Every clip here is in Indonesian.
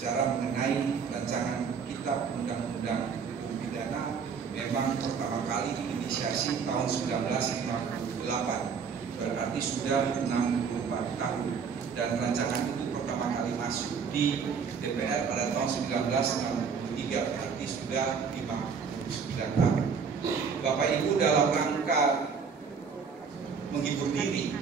bicara mengenai rancangan kitab undang-undang hukum pidana memang pertama kali diinisiasi tahun 1958, berarti sudah 64 tahun, dan rancangan itu pertama kali masuk di DPR pada tahun 1963, berarti sudah 59 tahun. Bapak Ibu, dalam rangka menghibur diri,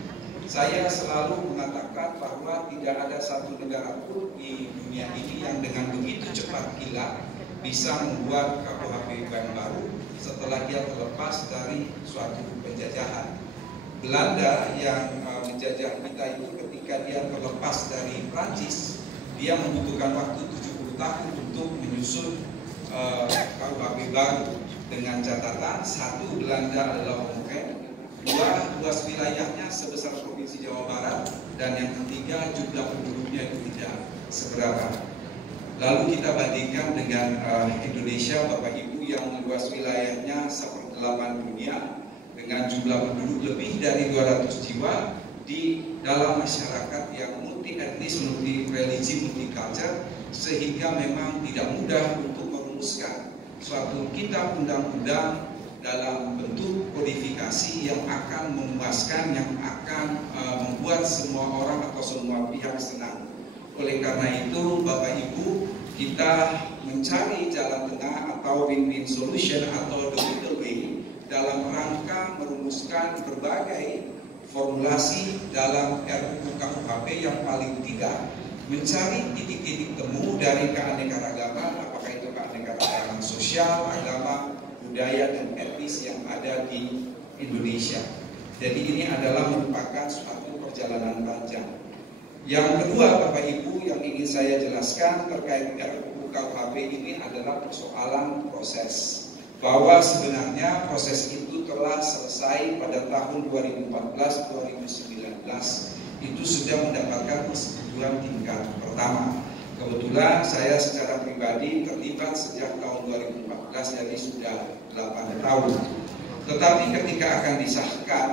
saya selalu mengatakan bahwa tidak ada satu negara pun di dunia ini yang dengan begitu cepat kilat bisa membuat KUHP yang baru setelah dia terlepas dari suatu penjajahan. Belanda yang menjajah kita itu ketika dia terlepas dari Prancis, dia membutuhkan waktu 70 tahun untuk menyusun KUHP baru dengan catatan satu, Belanda adalah homogen, dua, luas wilayahnya sebesar Provinsi Jawa Barat, dan yang ketiga, jumlah penduduknya itu tidak seberapa. Lalu kita bandingkan dengan Indonesia, Bapak Ibu, yang luas wilayahnya 1/8 dunia dengan jumlah penduduk lebih dari 200 jiwa di dalam masyarakat yang multi etnis, multi religi, multi culture, sehingga memang tidak mudah untuk merumuskan suatu kitab undang-undang dalam bentuk kodifikasi yang akan memuaskan, yang akan membuat semua orang atau semua pihak senang. Oleh karena itu, Bapak Ibu, kita mencari jalan tengah atau win-win solution atau the middle way dalam rangka merumuskan berbagai formulasi dalam RUU KUHP yang paling tidak mencari titik-titik temu dari keanekaragaman, apakah itu keanekaragaman sosial, agama, budaya, dan etnis yang ada di Indonesia. Jadi ini adalah merupakan suatu perjalanan panjang. Yang kedua, Bapak Ibu, yang ingin saya jelaskan terkait RUU KUHP ini adalah persoalan proses. Bahwa sebenarnya proses itu telah selesai pada tahun 2014-2019. Itu sudah mendapatkan persetujuan tingkat pertama. Kebetulan saya secara pribadi terlibat sejak tahun 2014, jadi sudah 8 tahun. Tetapi ketika akan disahkan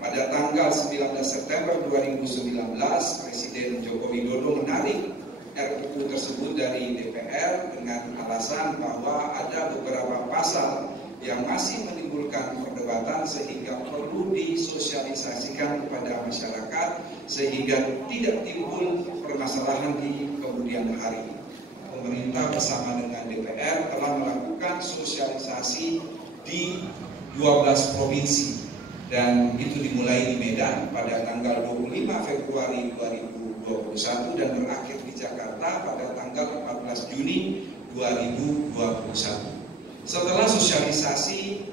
pada tanggal 19 September 2019, Presiden Joko Widodo menarik RUU tersebut dari DPR dengan alasan bahwa ada beberapa pasal yang masih menimbulkan perdebatan sehingga perlu disosialisasikan kepada masyarakat sehingga tidak timbul permasalahan di kemudian hari. Pemerintah bersama dengan DPR telah melakukan sosialisasi di 12 provinsi dan itu dimulai di Medan pada tanggal 25 Februari 2021 dan berakhir di Jakarta pada tanggal 14 Juni 2021. Setelah sosialisasi,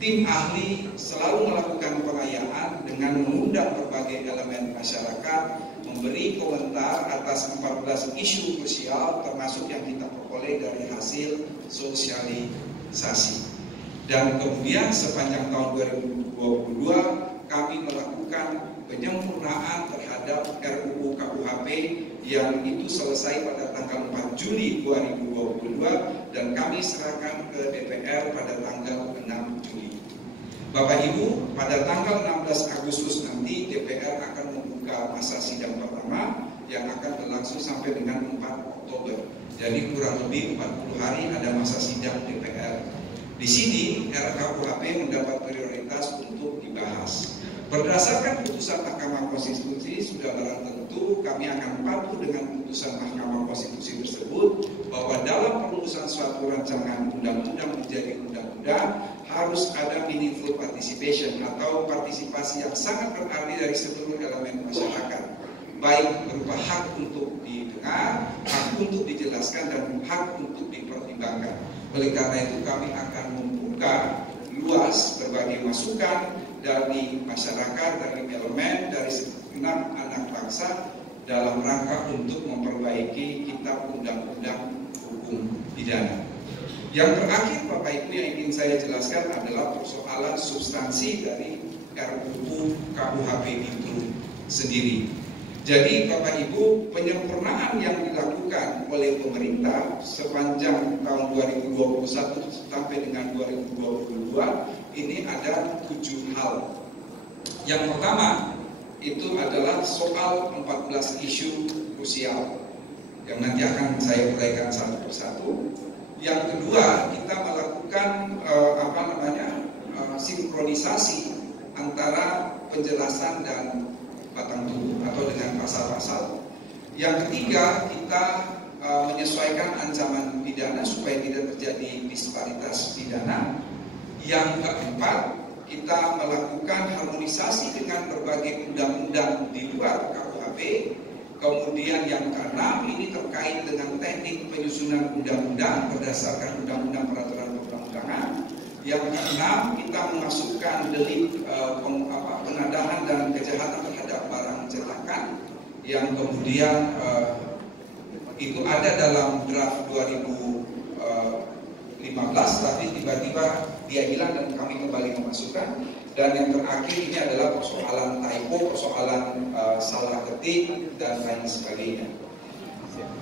tim ahli selalu melakukan pengayaan dengan mengundang berbagai elemen masyarakat, memberi komentar atas 14 isu krusial termasuk yang kita peroleh dari hasil sosialisasi. Dan kemudian sepanjang tahun 2022 kami melakukan penyempurnaan terhadap RUU KUHP yang itu selesai pada tanggal 4 Juli 2022 dan kami serahkan ke DPR pada tanggal 6 Juli. Bapak Ibu, pada tanggal 16 Agustus nanti DPR akan membuka masa sidang pertama yang akan berlangsung sampai dengan 4 Oktober. Jadi kurang lebih 40 hari ada masa sidang DPR. Di sini RKUHP mendapat prioritas untuk dibahas. Berdasarkan putusan Mahkamah Konstitusi, sudah barang tentu kami akan patuh dengan putusan Mahkamah Konstitusi tersebut bahwa dalam perumusan suatu rancangan undang-undang menjadi undang-undang harus ada meaningful participation atau partisipasi yang sangat berarti dari seluruh elemen masyarakat, baik berupa hak untuk didengar, hak untuk dijelaskan, dan hak untuk dipertimbangkan. Oleh karena itu kami akan membuka luas berbagai masukan dari masyarakat, dari elemen, dari segenap anak bangsa dalam rangka untuk memperbaiki kitab undang-undang hukum pidana. Yang terakhir Bapak Ibu yang ingin saya jelaskan adalah persoalan substansi dari RUU KUHP itu sendiri. Jadi Bapak Ibu, penyempurnaan yang dilakukan oleh pemerintah sepanjang tahun 2021 sampai dengan 2022 ini ada 7 hal. Yang pertama itu adalah soal 14 isu krusial. yang nanti akan saya uraikan satu persatu. Yang kedua, kita melakukan sinkronisasi antara penjelasan dan batang tubuh atau dengan pasal-pasal. Yang ketiga, kita menyesuaikan ancaman pidana supaya tidak terjadi disparitas pidana. Yang keempat, kita melakukan harmonisasi dengan berbagai undang-undang di luar KUHP. Kemudian yang keenam, ini terkait dengan teknik penyusunan undang-undang berdasarkan undang-undang peraturan perundang-undangan. Yang keenam, kita memasukkan delik penadahan dan kejahatan terhadap barang cetakan yang kemudian itu ada dalam draft 2015, tapi tiba-tiba dia hilang dan kami kembali memasukkan. Dan yang terakhir ini adalah persoalan typo, persoalan salah ketik dan lain sebagainya.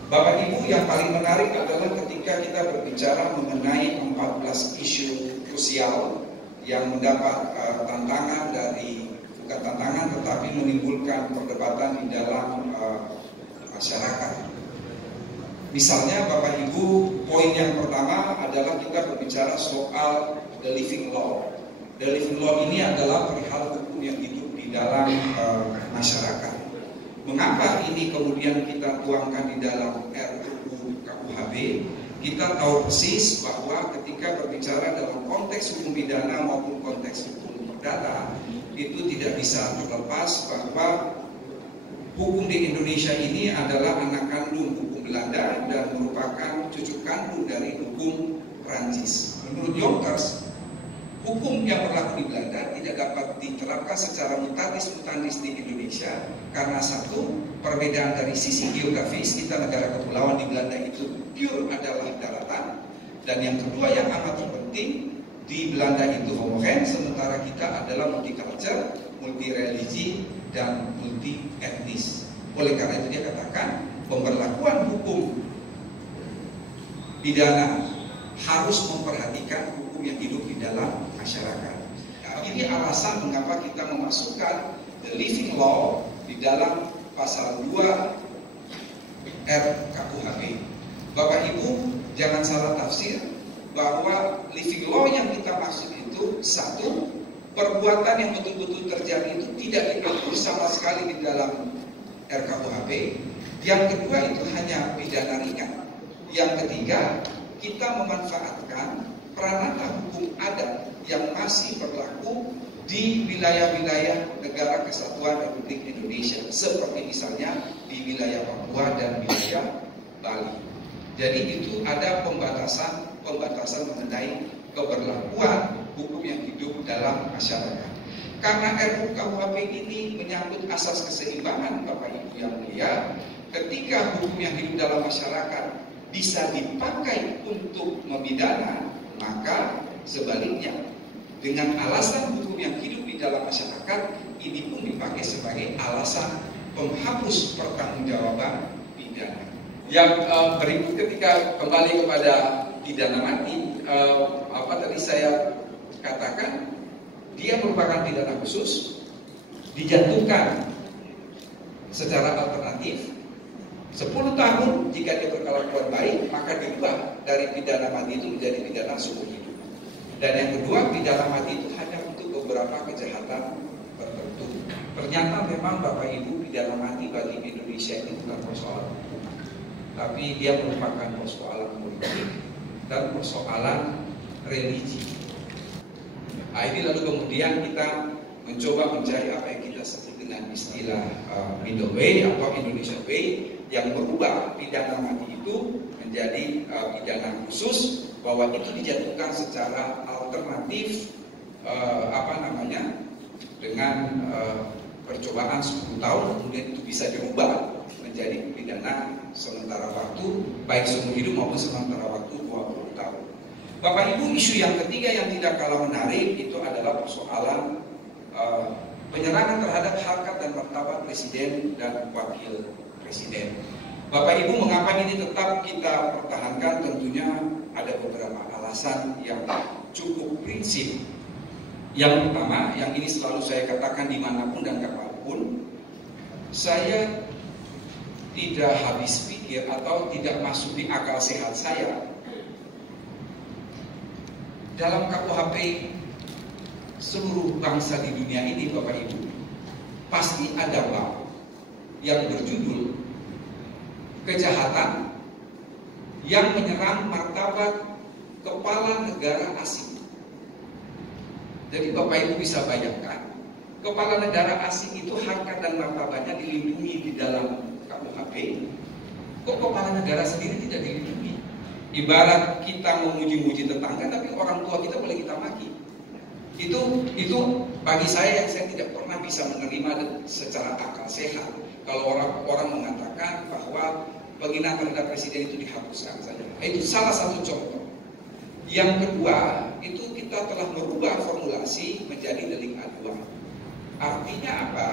Bapak Ibu, yang paling menarik adalah ketika kita berbicara mengenai 14 isu krusial yang mendapat tantangan bukan tantangan tetapi menimbulkan perdebatan di dalam masyarakat. Misalnya Bapak Ibu, poin yang pertama adalah kita berbicara soal the living law. The living law ini adalah perihal hukum yang hidup di dalam masyarakat. Mengapa ini kemudian kita tuangkan di dalam RUU KUHP? Kita tahu persis bahwa ketika berbicara dalam konteks hukum pidana maupun konteks hukum perdata, itu tidak bisa terlepas bahwa hukum di Indonesia ini adalah anak kandung hukum Belanda dan merupakan cucu kandung dari hukum Prancis. Menurut Yonkers, hukum yang berlaku di Belanda tidak dapat diterapkan secara mutatis mutandis di Indonesia karena satu, perbedaan dari sisi geografis, kita negara kepulauan, di Belanda itu pure adalah daratan, dan yang kedua yang amat terpenting, di Belanda itu homogen, sementara kita adalah multicultural, multi religi dan multi etnis. Oleh karena itu dia katakan pemberlakuan hukum pidana harus memperhatikan hukum yang hidup di dalam masyarakat. Nah, ini alasan mengapa kita memasukkan the living law di dalam pasal 2 RKUHP. Bapak Ibu jangan salah tafsir bahwa living law yang kita maksud itu satu, perbuatan yang betul-betul terjadi itu tidak diatur sama sekali di dalam RKUHP. Yang kedua itu hanya pidana ringan. Yang ketiga, kita memanfaatkan pranata hukum adat yang masih berlaku di wilayah-wilayah Negara Kesatuan Republik Indonesia, seperti misalnya di wilayah Papua dan wilayah Bali. Jadi itu ada pembatasan mengenai keberlakuan hukum yang hidup dalam masyarakat. Karena RUU KUHP ini menyangkut asas keseimbangan, Bapak Ibu yang mulia, ketika hukum yang hidup dalam masyarakat bisa dipakai untuk memidana, maka sebaliknya dengan alasan hukum yang hidup di dalam masyarakat ini pun dipakai sebagai alasan penghapus pertanggungjawaban pidana. Yang berikut ketika kembali kepada pidana mati, tadi saya katakan dia merupakan pidana khusus, dijatuhkan secara alternatif 10 tahun jika dia berkelakuan baik, maka diubah dari pidana mati itu menjadi pidana seumur hidup. Dan yang kedua, pidana mati itu hanya untuk beberapa kejahatan tertentu. Ternyata memang Bapak Ibu, pidana mati bagi Indonesia ini bukan persoalan hukum, tapi dia merupakan persoalan politik dan persoalan religi. Nah, ini lalu kemudian kita mencoba mencari apa yang kita sebut dengan istilah middle way atau Indonesian way, yang merubah pidana mati itu menjadi pidana khusus, bahwa itu dijatuhkan secara alternatif dengan percobaan 10 tahun, kemudian itu bisa dirubah menjadi pidana sementara waktu, baik seumur hidup maupun sementara waktu 20 tahun. Bapak Ibu, isu yang ketiga yang tidak kalah menarik itu adalah persoalan penyerangan terhadap harkat dan martabat Presiden dan Wakil Presiden. Bapak Ibu, mengapa ini tetap kita pertahankan? Tentunya ada beberapa alasan yang cukup prinsip. Yang pertama, yang ini selalu saya katakan dimanapun dan kapanpun, saya tidak habis pikir atau tidak masuk di akal sehat saya. Dalam KUHP seluruh bangsa di dunia ini, Bapak Ibu, pasti ada bab yang berjudul kejahatan yang menyerang martabat kepala negara asing. Jadi Bapak Ibu bisa bayangkan, kepala negara asing itu harkat dan martabatnya dilindungi di dalam KUHP. Kok kepala negara sendiri tidak dilindungi? Ibarat kita memuji-muji tetangga, tapi orang tua kita boleh kita maki. Itu bagi saya yang saya tidak pernah bisa menerima secara akal sehat. Kalau orang mengatakan bahwa penghinaan terhadap presiden itu dihapuskan saja. Itu salah satu contoh. Yang kedua, itu kita telah merubah formulasi menjadi delik aduan. Artinya apa?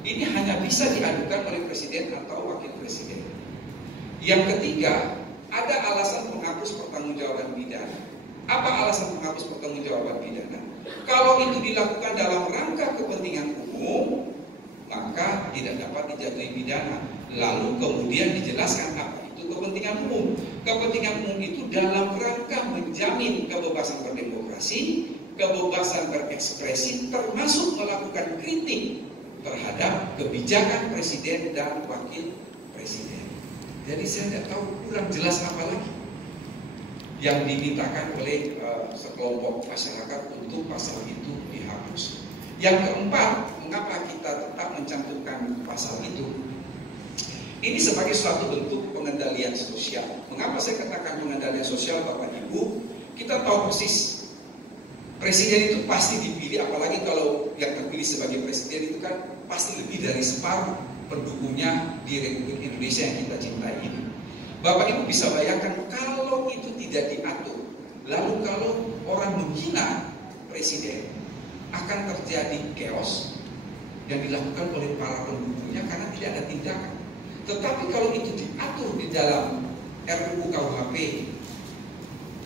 Ini hanya bisa diadukan oleh presiden atau wakil presiden. Yang ketiga, ada alasan menghapus pertanggungjawaban pidana. Apa alasan menghapus pertanggungjawaban pidana? Kalau itu dilakukan dalam rangka kepentingan umum, maka tidak dapat dijatuhi pidana. Lalu kemudian dijelaskan apa itu kepentingan umum. Kepentingan umum itu dalam rangka menjamin kebebasan berdemokrasi, kebebasan berekspresi, termasuk melakukan kritik terhadap kebijakan presiden dan wakil presiden. Jadi saya tidak tahu kurang jelas apa lagi yang dimintakan oleh sekelompok masyarakat untuk pasal itu dihapus. Yang keempat, mengapa kita tetap mencantumkan pasal itu? Ini sebagai suatu bentuk pengendalian sosial. Mengapa saya katakan pengendalian sosial, Bapak Ibu? Kita tahu persis presiden itu pasti dipilih, apalagi kalau yang terpilih sebagai presiden itu kan pasti lebih dari separuh pendukungnya di Republik Indonesia yang kita cintai ini. Bapak Ibu bisa bayangkan kalau itu tidak diatur, lalu kalau orang menghina presiden, akan terjadi chaos yang dilakukan oleh para pendukungnya karena tidak ada tindakan. Tetapi kalau itu diatur di dalam RUU KUHP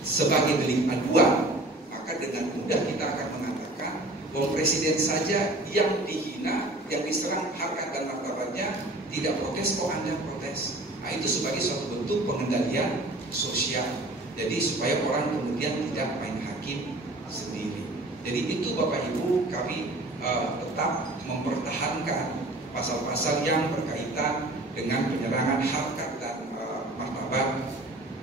sebagai delik aduan, maka dengan mudah kita akan mengatakan bahwa presiden saja yang dihina, yang diserang harkat dan martabatnya, tidak protes, kok Anda protes? Nah, itu sebagai suatu bentuk pengendalian sosial. Jadi supaya orang kemudian tidak main hakim sendiri. Jadi itu Bapak Ibu, kami tetap mempertahankan pasal-pasal yang berkaitan dengan penyerangan harkat dan martabat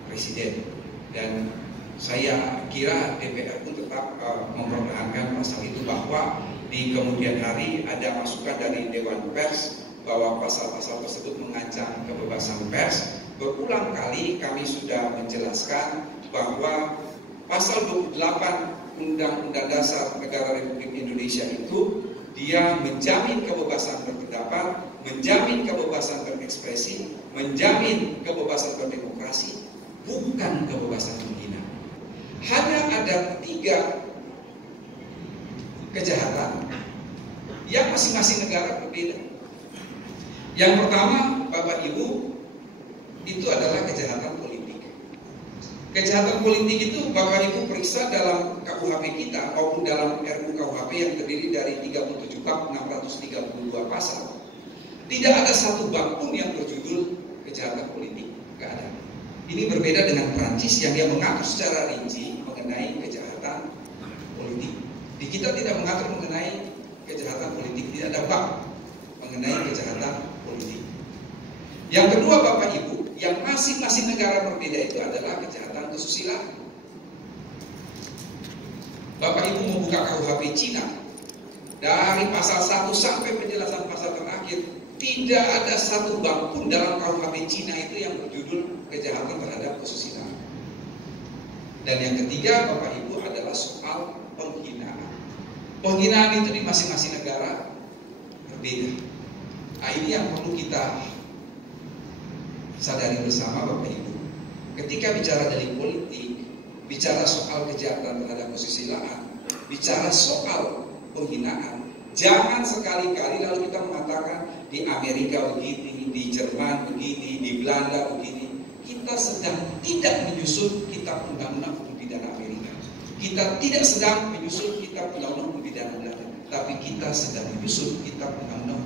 presiden. Dan saya kira DPR pun tetap mempertahankan pasal itu, bahwa di kemudian hari ada masukan dari Dewan Pers bahwa pasal-pasal tersebut mengancam kebebasan pers. Berulang kali kami sudah menjelaskan bahwa pasal 28 Undang-Undang Dasar Negara Republik Indonesia itu dia menjamin kebebasan berpendapat, menjamin kebebasan berekspresi, menjamin kebebasan berdemokrasi, bukan kebebasan menghina. Hanya ada 3 kejahatan yang masing-masing negara berbeda. Yang pertama, Bapak Ibu, itu adalah kejahatan politik. Kejahatan politik itu Bapak Ibu periksa dalam KUHP kita maupun dalam RUU KUHP yang terdiri dari 37 bab 632 pasal. Tidak ada satu bab pun yang berjudul kejahatan politik, tidak ada. Ini berbeda dengan Prancis yang dia mengatur secara rinci mengenai kejahatan politik. Di kita tidak mengatur mengenai kejahatan politik, tidak ada bab mengenai kejahatan politik. Yang kedua Bapak Ibu, yang masing-masing negara berbeda itu adalah kejahatan kesusilaan. Bapak Ibu membuka KUHP Cina, dari pasal 1 sampai penjelasan pasal terakhir, tidak ada satu bab pun dalam KUHP Cina itu yang berjudul kejahatan terhadap kesusilaan. Dan yang ketiga Bapak Ibu adalah soal penghinaan. Penghinaan itu di masing-masing negara berbeda. Nah, ini yang perlu kita sadari bersama Bapak Ibu. Ketika bicara delik politik, bicara soal kejahatan terhadap kesusilaan, bicara soal penghinaan, jangan sekali-kali lalu kita mengatakan di Amerika begini, di Jerman begini, di Belanda begini. Kita sedang tidak menyusun kitab undang-undang hukum pidana Amerika. Kita tidak sedang menyusun kitab undang-undang hukum pidana Belanda, tapi kita sedang menyusun kitab undang-undang